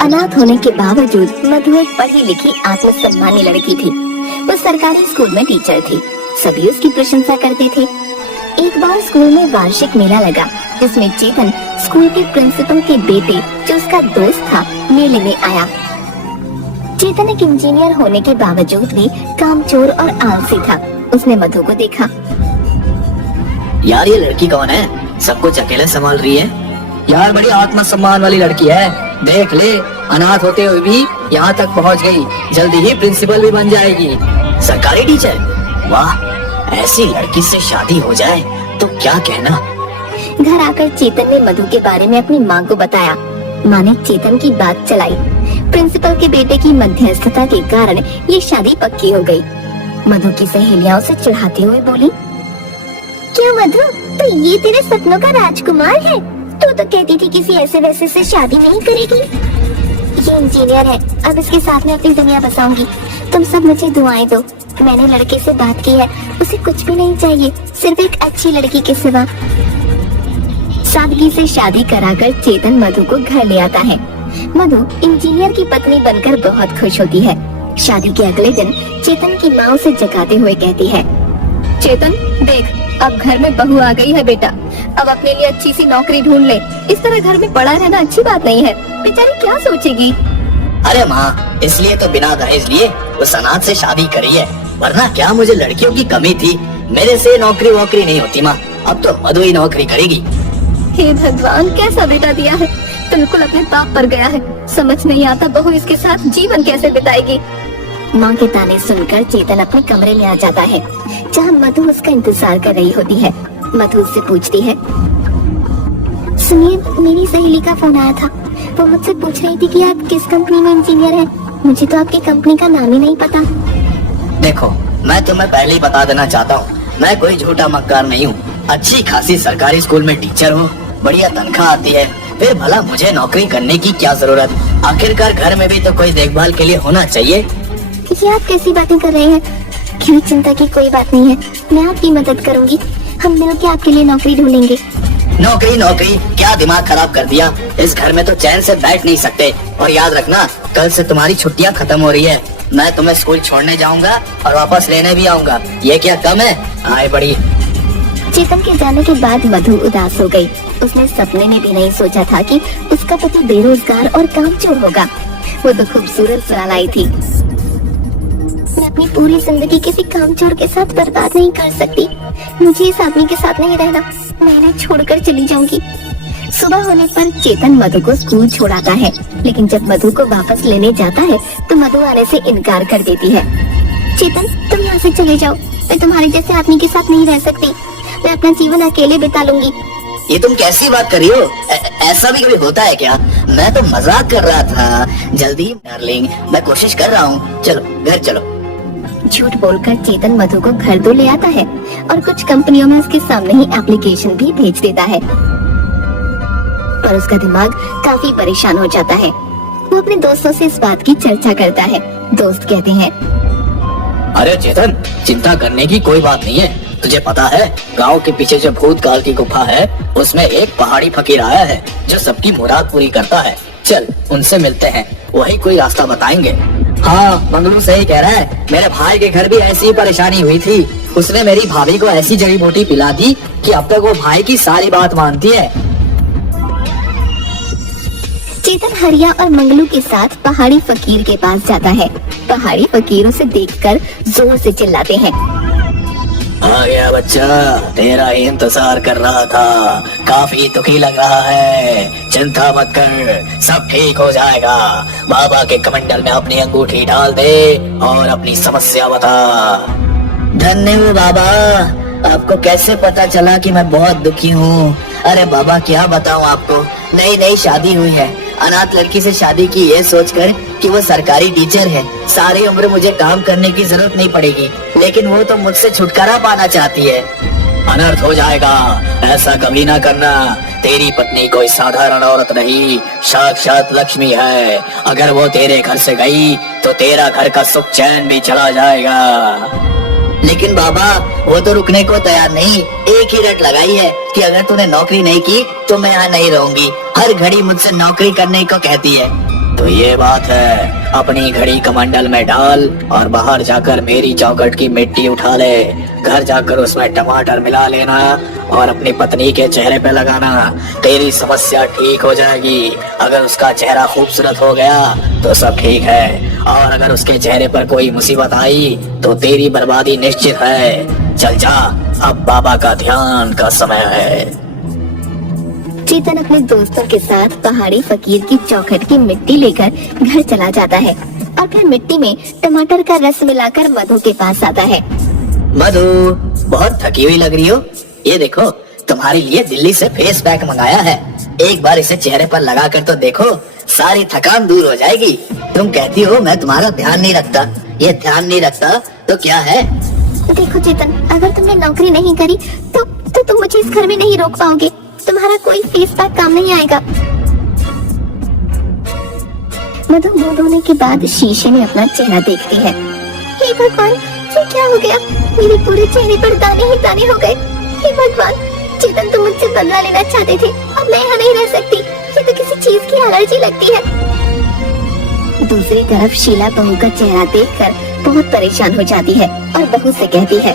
अनाथ होने के बावजूद मधु एक पढ़ी लिखी आत्मसम्मानी लड़की थी। वो सरकारी स्कूल में टीचर थी। सभी उसकी प्रशंसा करते थे। एक बार स्कूल में वार्षिक मेला लगा, जिसमें चेतन स्कूल के प्रिंसिपल के बेटे जो उसका दोस्त था मेले में आया। चेतन एक इंजीनियर होने के बावजूद भी कामचोर और आलसी था। उसने मधु को देखा। यार ये लड़की कौन है? सब कुछ अकेले संभाल रही है। यार बड़ी आत्मसम्मान वाली लड़की है। देख ले, अनाथ होते हुए भी यहाँ तक पहुँच गई। जल्दी ही प्रिंसिपल भी बन जाएगी। सरकारी टीचर, वाह! ऐसी लड़की से शादी हो जाए तो क्या कहना। घर आकर चेतन ने मधु के बारे में अपनी माँ को बताया। माँ ने चेतन की बात चलाई। प्रिंसिपल के बेटे की मध्यस्थता के कारण ये शादी पक्की हो गई। मधु की सहेलियां उसे चिढ़ाते हुए बोली, क्यों मधु, तो ये तेरे सपनों का राजकुमार है? तू तो कहती थी किसी ऐसे वैसे से शादी नहीं करेगी। ये इंजीनियर है, अब इसके साथ में अपनी दुनिया बसाऊंगी। तुम सब मुझे दुआएं दो। मैंने लड़के से बात की है, उसे कुछ भी नहीं चाहिए, सिर्फ एक अच्छी लड़की के सिवा। सादगी से शादी कराकर चेतन मधु को घर ले आता है। मधु इंजीनियर की पत्नी बनकर बहुत खुश होती है। शादी के अगले दिन चेतन की माँ उसे जगाते हुए कहती है, चेतन देख, अब घर में बहू आ गई है बेटा। अब अपने लिए अच्छी सी नौकरी ढूंढ ले। इस तरह घर में पड़ा रहना अच्छी बात नहीं है। बेचारी क्या सोचेगी। अरे माँ, इसलिए तो बिना दहेज लिए उस अनाथ से शादी करी है, वरना क्या मुझे लड़कियों की कमी थी। मेरे से नौकरी वोकरी नहीं होती माँ, अब तो मधु ही नौकरी करेगी। हे भगवान, कैसा बेटा दिया है, बिल्कुल अपने पाप पर गया है। समझ नहीं आता बहू इसके साथ जीवन कैसे बिताएगी। माँ के ताने सुनकर चेतन अपने कमरे में आ जाता है, जहाँ मधु उसका इंतजार कर रही होती है। मधु उससे पूछती है, सुनिए, मेरी सहेली का फोन आया था। वो मुझसे पूछ रही थी कि आप किस कंपनी में इंजीनियर हैं। मुझे तो आपकी कंपनी का नाम ही नहीं पता। देखो, मैं तुम्हें पहले ही बता देना चाहता हूँ, मैं कोई झूठा मक्कार नहीं हूँ। अच्छी खासी सरकारी स्कूल में टीचर हूँ, बढ़िया तनख्वाह आती है। फिर भला मुझे नौकरी करने की क्या जरूरत? आखिरकार घर में भी तो कोई देखभाल के लिए होना चाहिए। ये आप कैसी बातें कर रहे हैं? क्यों, चिंता की कोई बात नहीं है, मैं आपकी मदद करूंगी। हम मिलकर आपके लिए नौकरी ढूंढेंगे। नौकरी नौकरी, क्या दिमाग खराब कर दिया? इस घर में तो चैन से बैठ नहीं सकते। और याद रखना, कल से तुम्हारी छुट्टियाँ खत्म हो रही है। मैं तुम्हें स्कूल छोड़ने जाऊंगा और वापस लेने भी आऊंगा। ये क्या कम है? आए बड़ी। चेतन के जाने के बाद मधु उदास हो गई। उसने सपने में भी नहीं सोचा था कि उसका पति बेरोजगार और कामचोर होगा। वो तो खूबसूरत सलाह आई थी। मैं अपनी पूरी जिंदगी किसी कामचोर के साथ बर्बाद नहीं कर सकती। मुझे इस आदमी के साथ नहीं रहना, मैं इन्हें छोड़कर चली जाऊंगी। सुबह होने पर चेतन मधु को स्कूल छोड़ाता है, लेकिन जब मधु को वापस लेने जाता है तो मधु आने से इनकार कर देती है। चेतन, तुम यहाँ से चले जाओ, मैं तुम्हारे जैसे आदमी के साथ नहीं रह सकती। मैं अपना जीवन अकेले बिता लूंगी। ये तुम कैसी बात कर रही हो? ऐसा भी कभी होता है क्या? मैं तो मजाक कर रहा था। जल्दी डार्लिंग, मैं कोशिश कर रहा हूँ। चलो घर चलो। झूठ बोलकर चेतन मधु को घर तो ले आता है और कुछ कंपनियों में उसके सामने ही एप्लीकेशन भी भेज देता है। पर उसका दिमाग काफी परेशान हो जाता है। वो अपने दोस्तों से इस बात की चर्चा करता है। दोस्त कहते हैं, अरे चेतन, चिंता करने की कोई बात नहीं है। तुझे पता है, गांव के पीछे जो भूतकाल की गुफा है, उसमें एक पहाड़ी फकीर आया है जो सबकी मुराद पूरी करता है। चल उनसे मिलते हैं, वही कोई रास्ता बताएंगे। हाँ, मंगलू सही कह रहा है। मेरे भाई के घर भी ऐसी ही परेशानी हुई थी। उसने मेरी भाभी को ऐसी जड़ी बूटी पिला दी कि अब तक वो भाई की सारी बात मानती है। चेतन हरिया और मंगलू के साथ पहाड़ी फकीर के पास जाता है। पहाड़ी फकीर उसे देखकर जोर से चिल्लाते हैं, आ गया बच्चा, तेरा ही इंतजार कर रहा था। काफी दुखी लग रहा है, चिंता मत कर, सब ठीक हो जाएगा। बाबा के कमंडल में अपनी अंगूठी डाल दे और अपनी समस्या बता। धन्य हो बाबा, आपको कैसे पता चला कि मैं बहुत दुखी हूँ? अरे बाबा, क्या बताऊँ आपको, नई नई शादी हुई है। अनाथ लड़की से शादी की ये सोचकर कि वो सरकारी टीचर है, सारी उम्र मुझे काम करने की जरूरत नहीं पड़ेगी, लेकिन वो तो मुझसे छुटकारा पाना चाहती है। अनर्थ हो जाएगा, ऐसा कभी ना करना। तेरी पत्नी कोई साधारण औरत नहीं, साक्षात लक्ष्मी है। अगर वो तेरे घर से गई तो तेरा घर का सुख चैन भी चला जाएगा। लेकिन बाबा वो तो रुकने को तैयार नहीं। एक ही रट लगाई है कि अगर तूने नौकरी नहीं की तो मैं यहाँ नहीं रहूंगी। हर घड़ी मुझसे नौकरी करने को कहती है। तो ये बात है, अपनी घड़ी कमंडल में डाल और बाहर जाकर मेरी चौखट की मिट्टी उठा ले। घर जाकर उसमें टमाटर मिला लेना और अपनी पत्नी के चेहरे पे लगाना। तेरी समस्या ठीक हो जाएगी। अगर उसका चेहरा खूबसूरत हो गया तो सब ठीक है, और अगर उसके चेहरे पर कोई मुसीबत आई तो तेरी बर्बादी निश्चित है। चल जा, अब बाबा का ध्यान का समय है। चेतन अपने दोस्तों के साथ पहाड़ी फकीर की चौखट की मिट्टी लेकर घर चला जाता है और फिर मिट्टी में टमाटर का रस मिलाकर मधु के पास आता है। मधु, बहुत थकी हुई लग रही हो। ये देखो, तुम्हारे लिए दिल्ली से फेस पैक मंगाया है। एक बार इसे चेहरे पर लगा कर तो देखो, सारी थकान दूर हो जाएगी। तुम कहती हो मैं तुम्हारा ध्यान नहीं रखता। ये ध्यान नहीं रखता तो क्या है? देखो चेतन, अगर तुमने नौकरी नहीं करी तो तुम मुझे इस घर में नहीं रोक पाओगे। तुम्हारा कोई फेस पैक काम नहीं आएगा। मधु मुंह धोने के बाद शीशे में अपना चेहरा देखती है। हे भगवान, ये क्या हो गया? मेरे पूरे चेहरे पर दाने ही दाने हो गए। हे भगवान, चेतन तुम मुझसे बदला लेना चाहते थे, अब मैं यहाँ नहीं रह सकती। ये तो किसी चीज की एलर्जी लगती है। दूसरी तरफ शीला बहू का चेहरा देखकर बहुत परेशान हो जाती है और बहू से कहती है,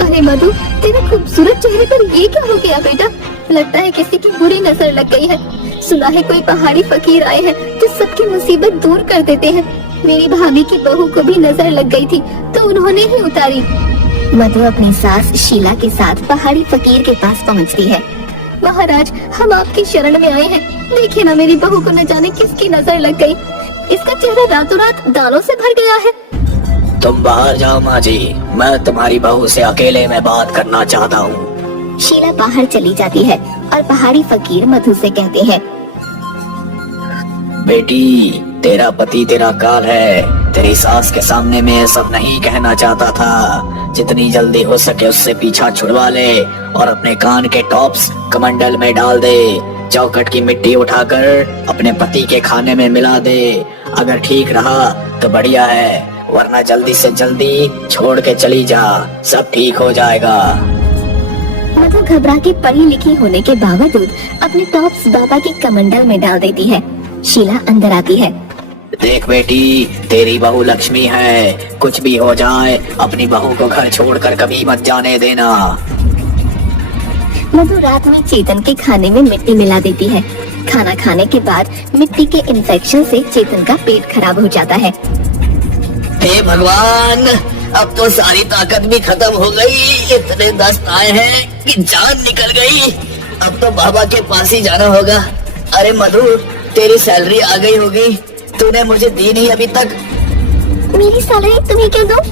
अरे मधु, तेरे खूबसूरत चेहरे पर ये क्या हो गया बेटा? लगता है किसी की बुरी नजर लग गई है। सुना है कोई पहाड़ी फकीर आए हैं जो सबकी मुसीबत दूर कर देते हैं। मेरी भाभी की बहू को भी नजर लग गई थी तो उन्होंने ही उतारी। मधु अपनी सास शीला के साथ पहाड़ी फकीर के पास पहुंचती है। महाराज, हम आपकी शरण में आए हैं। देखिए ना, मेरी बहू को न जाने किसकी नजर लग गई। इसका चेहरा रातों रात दानों से भर गया है। तुम बाहर जाओ माँ जी, मैं तुम्हारी बहू से अकेले में बात करना चाहता हूँ। शीला बाहर चली जाती है और पहाड़ी फकीर मधु से कहते हैं, बेटी, तेरा पति तेरा काल है। तेरी सास के सामने में ये सब नहीं कहना चाहता था। जितनी जल्दी हो सके उससे पीछा छुड़वा ले और अपने कान के टॉप्स कमंडल में डाल दे। चौखट की मिट्टी उठाकर अपने पति के खाने में मिला दे। अगर ठीक रहा तो बढ़िया है, वरना जल्दी से जल्दी छोड़ के चली जा, सब ठीक हो जाएगा। मधु घबरा के पढ़ी लिखी होने के बावजूद अपने टॉप्स बाबा के कमंडल में डाल देती है। शीला अंदर आती है। देख बेटी, तेरी बहू लक्ष्मी है। कुछ भी हो जाए, अपनी बहू को घर छोड़कर कभी मत जाने देना। मधु रात में चेतन के खाने में मिट्टी मिला देती है। खाना खाने के बाद मिट्टी के इन्फेक्शन से चेतन का पेट खराब हो जाता है। हे भगवान, अब तो सारी ताकत भी खत्म हो गई। इतने दस्त आए हैं कि जान निकल गई। अब तो बाबा के पास ही जाना होगा। अरे मधु, तेरी सैलरी आ गई होगी, तूने मुझे दी नहीं अभी तक। मेरी सैलरी तुम्हें क्यों दूं?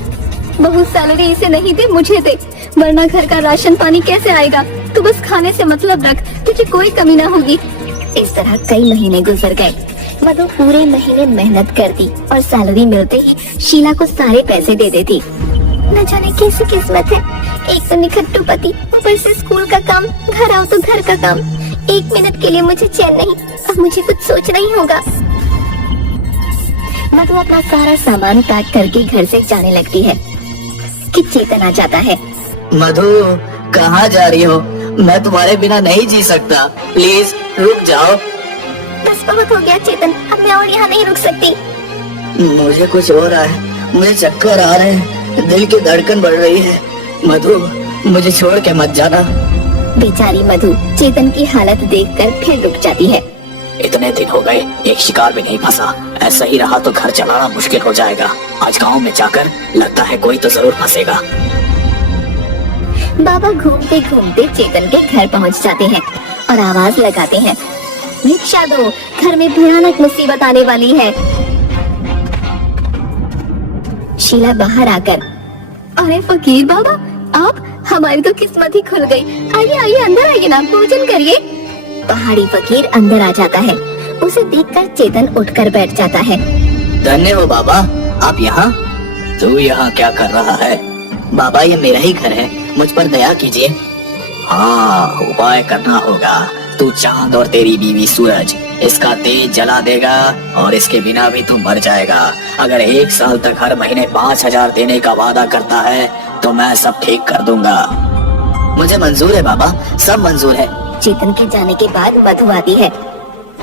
बहुत सैलरी इसे नहीं दे, मुझे दे, वरना घर का राशन पानी कैसे आएगा? तू बस खाने से मतलब रख, तुझे कोई कमी ना होगी। इस तरह कई महीने गुजर गए। मधु पूरे महीने मेहनत करती और सैलरी मिलते ही शीला को सारे पैसे दे देती। न जाने कैसी किस्मत है, एक तो निखट्टू पति, ऊपर से स्कूल का काम, घर आओ तो घर का काम। एक मिनट के लिए मुझे चैन नहीं। अब मुझे कुछ सोचना ही होगा। मधु अपना सारा सामान पैक करके घर से जाने लगती है कि चेतन आ जाता है। मधु, कहाँ जा रही हो? मैं तुम्हारे बिना नहीं जी सकता, प्लीज रुक जाओ। बस बहुत हो गया चेतन, अब मैं और यहाँ नहीं रुक सकती। मुझे कुछ हो रहा है, मुझे चक्कर आ रहे हैं, दिल की धड़कन बढ़ रही है। मधु, मुझे छोड़ के मत जाना। बेचारी मधु चेतन की हालत देखकर फिर रुक जाती है। इतने दिन हो गए, एक शिकार भी नहीं फंसा। ऐसा ही रहा तो घर चलाना मुश्किल हो जाएगा। आज गांव में जाकर लगता है कोई तो जरूर फंसेगा। बाबा घूमते घूमते चेतन के घर पहुंच जाते हैं और आवाज लगाते हैं, भिक्षा दो, घर में भयानक मुसीबत आने वाली है। शीला बाहर आकर, अरे फकीर बाबा, आप, हमारी तो किस्मत ही खुल गई। आइए आइए, अंदर आइए ना, भोजन करिए। पहाड़ी फकीर अंदर आ जाता है। उसे देखकर चेतन उठकर बैठ जाता है। धन्य हो बाबा, आप यहाँ? तू यहाँ क्या कर रहा है? बाबा, ये मेरा ही घर है, मुझ पर दया कीजिए। हाँ, उपाय करना होगा। तू चांद और तेरी बीवी सूरज, इसका तेज जला देगा और इसके बिना भी तू मर जाएगा। अगर 1 साल तक हर महीने 5,000 देने का वादा करता है तो मैं सब ठीक कर दूंगा। मुझे मंजूर है बाबा, सब मंजूर है। चेतन के जाने के बाद मधु आती है।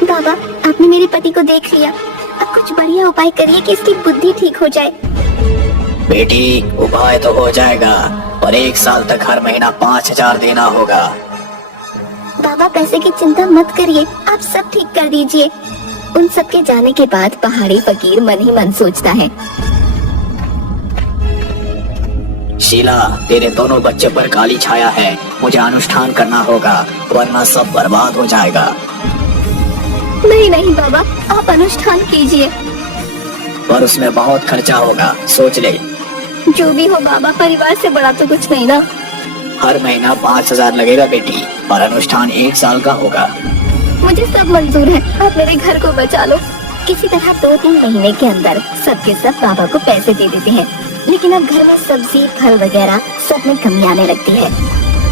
बाबा, आपने मेरे पति को देख लिया, अब कुछ बढ़िया उपाय करिए कि इसकी बुद्धि ठीक हो जाए। बेटी, उपाय तो हो जाएगा, और 1 साल तक हर महीना 5,000 देना होगा। बाबा, पैसे की चिंता मत करिए, आप सब ठीक कर दीजिए। उन सब के जाने के बाद पहाड़ी फकीर मन ही मन सोचता है, शीला, तेरे दोनों बच्चे पर काली छाया है, मुझे अनुष्ठान करना होगा, वरना सब बर्बाद हो जाएगा। नहीं नहीं बाबा, आप अनुष्ठान कीजिए। पर उसमें बहुत खर्चा होगा, सोच ले। जो भी हो बाबा, परिवार से बड़ा तो कुछ नहीं ना। हर महीना 5,000 लगेगा बेटी, और अनुष्ठान 1 साल का होगा। मुझे सब मंजूर है, आप मेरे घर को बचा लो। किसी तरह 2-3 महीने के अंदर सबके सब बाबा को पैसे दे देते हैं, लेकिन अब घर में सब्जी फल वगैरह सब में कमी आने लगती है।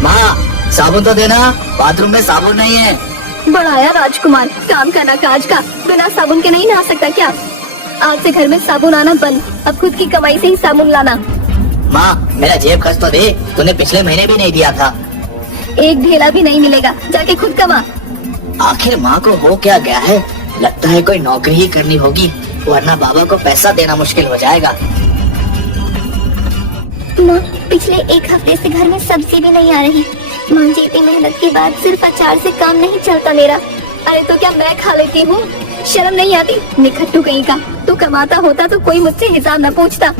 माँ, साबुन तो देना, बाथरूम में साबुन नहीं है। बड़ा आया राजकुमार, काम करना काज का, बिना साबुन के नहीं नहा सकता क्या? आज से घर में साबुन आना बंद, अब खुद की कमाई से ही साबुन लाना। माँ, मेरा जेब खर्च तो दे, तूने पिछले महीने भी नहीं दिया था। एक ढेला भी नहीं मिलेगा, जाके खुद कमा। आखिर माँ को हो क्या गया है? लगता है कोई नौकरी ही करनी होगी, वरना बाबा को पैसा देना मुश्किल हो जाएगा। माँ, पिछले 1 हफ्ते से घर में सब्जी भी नहीं आ रही। माँ जी, इतनी मेहनत के बाद सिर्फ अचार से काम नहीं चलता मेरा। अरे तो क्या मैं खा लेती हूँ? शर्म नहीं आती? निखट्टू कहीं का, तू कमाता होता तो कोई मुझसे हिसाब न पूछता।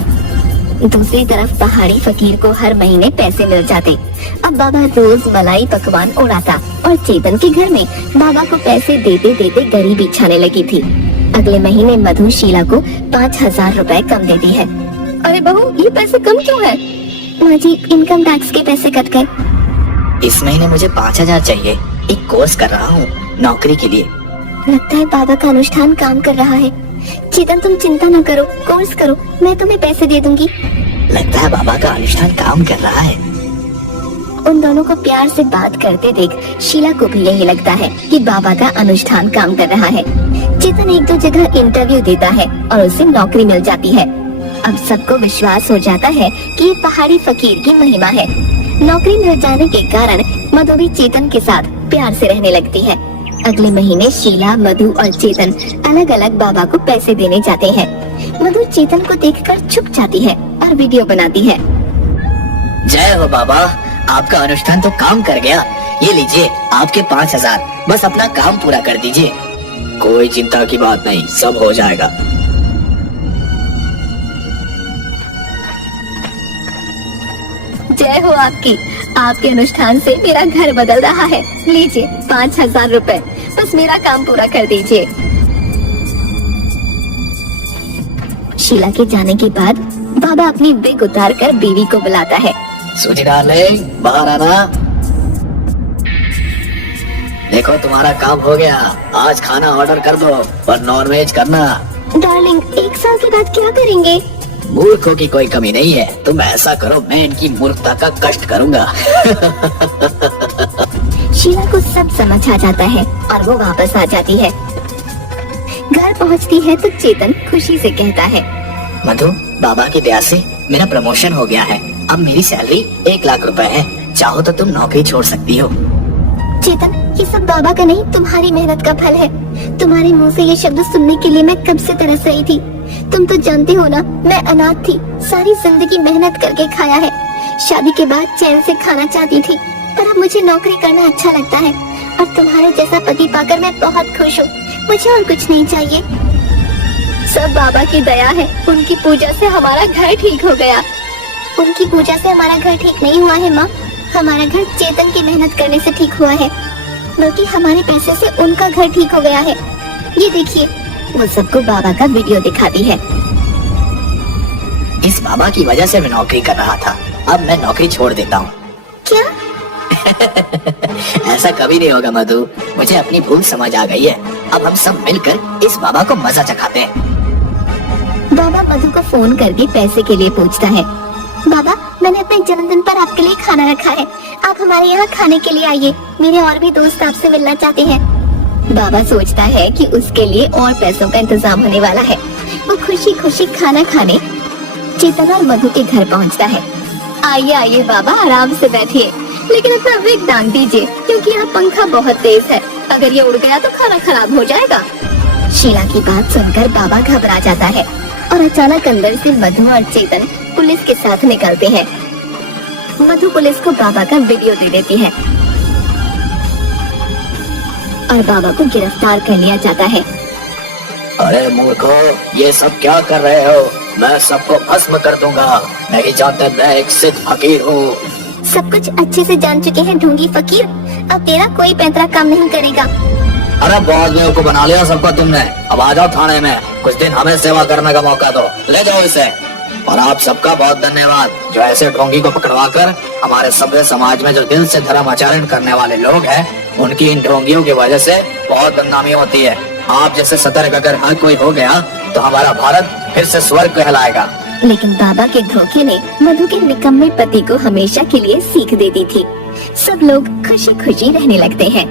दूसरी तरफ पहाड़ी फकीर को हर महीने पैसे मिल जाते। अब बाबा रोज मलाई पकवान उड़ाता और चेतन के घर में बाबा को पैसे देते देते गरीबी छाने लगी थी। अगले महीने मधु शीला को 5,000 रुपए कम देती है। अरे बहू, ये पैसे कम क्यों है? माँ जी, इनकम टैक्स के पैसे कट गए। इस महीने मुझे 5,000 चाहिए, एक कोर्स कर रहा हूँ नौकरी के लिए। लगता है बाबा का अनुष्ठान काम कर रहा है। चेतन, तुम चिंता न करो, कोर्स करो, मैं तुम्हें पैसे दे दूंगी। लगता है बाबा का अनुष्ठान काम कर रहा है। उन दोनों को प्यार से बात करते देख शीला को भी यही लगता है कि बाबा का अनुष्ठान काम कर रहा है। चेतन 1-2 जगह इंटरव्यू देता है और उसे नौकरी मिल जाती है। अब सबको विश्वास हो जाता है कि ये पहाड़ी फकीर की महिमा है। नौकरी मिल जाने के कारण मधु भी चेतन के साथ प्यार से रहने लगती है। अगले महीने शीला, मधु और चेतन अलग अलग बाबा को पैसे देने जाते हैं। मधु चेतन को देखकर छुप जाती है और वीडियो बनाती है। जय हो बाबा, आपका अनुष्ठान तो काम कर गया। ये लीजिए आपके 5,000, बस अपना काम पूरा कर दीजिए। कोई चिंता की बात नहीं, सब हो जाएगा। जय हो आपकी, आपके अनुष्ठान से मेरा घर बदल रहा है। लीजिए 5,000 रुपए, बस मेरा काम पूरा कर दीजिए। शीला के जाने के बाद बाबा अपनी विग उतार कर बीवी को बुलाता है। सूजी डार्लिंग, बाहर आना। देखो तुम्हारा काम हो गया, आज खाना ऑर्डर कर दो, पर नॉनवेज करना। डार्लिंग, 1 साल के बाद क्या करेंगे? मूर्खों की कोई कमी नहीं है, तुम ऐसा करो, मैं इनकी मूर्खता का कष्ट करूंगा। शीला को सब समझ आ जाता है और वो वापस आ जाती है। घर पहुंचती है तो चेतन खुशी से कहता है, मधु, बाबा की दया से मेरा प्रमोशन हो गया है, अब मेरी सैलरी 1 लाख रुपए है, चाहो तो तुम नौकरी छोड़ सकती हो। चेतन, ये सब बाबा का नहीं, तुम्हारी मेहनत का फल है। तुम्हारे मुंह से ये शब्द सुनने के लिए मैं कब से तरस रही थी। तुम तो जानते हो ना, मैं अनाथ थी, सारी जिंदगी मेहनत करके खाया है। शादी के बाद चैन से खाना चाहती थी, पर अब मुझे नौकरी करना अच्छा लगता है और तुम्हारे जैसा पति पाकर मैं बहुत खुश हूँ। मुझे और कुछ नहीं चाहिए। सब बाबा की दया है, उनकी पूजा से हमारा घर ठीक हो गया। उनकी पूजा से हमारा घर ठीक नहीं हुआ है माँ, हमारा घर चेतन की मेहनत करने से ठीक हुआ है, बल्कि हमारे पैसे से उनका घर ठीक हो गया है। ये देखिए, वो सबको बाबा का वीडियो दिखाती है। इस बाबा की वजह से मैं नौकरी कर रहा था, अब मैं नौकरी छोड़ देता हूँ। क्या? ऐसा कभी नहीं होगा मधु, मुझे अपनी भूल समझ आ गई है। अब हम सब मिलकर इस बाबा को मजा चखाते हैं। बाबा मधु को फोन करके पैसे के लिए पूछता है। बाबा, मैंने अपने जन्मदिन पर आपके लिए खाना रखा है, आप हमारे यहाँ खाने के लिए आइए, मेरे और भी दोस्त आपसे मिलना चाहते हैं। बाबा सोचता है कि उसके लिए और पैसों का इंतजाम होने वाला है। वो खुशी खुशी खाना खाने चेतन और मधु के घर पहुँचता है। आइए आइए बाबा, आराम से बैठिए, लेकिन अपना विग टांग दीजिए क्योंकि यहाँ पंखा बहुत तेज है। अगर ये उड़ गया तो खाना खराब हो जाएगा। शीला की बात सुनकर बाबा घबरा जाता है और अचानक अंदर से मधु और चेतन पुलिस के साथ निकलते हैं। मधु पुलिस को बाबा का वीडियो दे देती है और बाबा को गिरफ्तार कर लिया जाता है। अरे मूर्खो, ये सब क्या कर रहे हो? मैं सबको भस्म कर दूंगा। नहीं जानते मैं एक सिद्ध फकीर हूँ। सब कुछ अच्छे से जान चुके हैं ढोंगी फकीर, अब तेरा कोई पैंतरा काम नहीं करेगा। अरे बहुत बेवकूफ को बना लिया सबको तुमने। अब आ जाओ थाने में, कुछ दिन हमें सेवा करने का मौका दो। ले जाओ इसे। और आप सबका बहुत धन्यवाद जो ऐसे ढोंगी को पकड़वा कर हमारे सभ्य समाज में जो दिल से धर्म आचरण करने वाले लोग हैं, उनकी इन ढोंगियों की वजह से बहुत बदनामी होती है। आप जैसे सतर्क अगर हर कोई हो गया तो हमारा भारत फिर से स्वर्ग कहलाएगा। लेकिन बाबा के धोखे ने मधु के निकम्मे पति को हमेशा के लिए सीख दे दी थी। सब लोग खुशी खुशी रहने लगते हैं।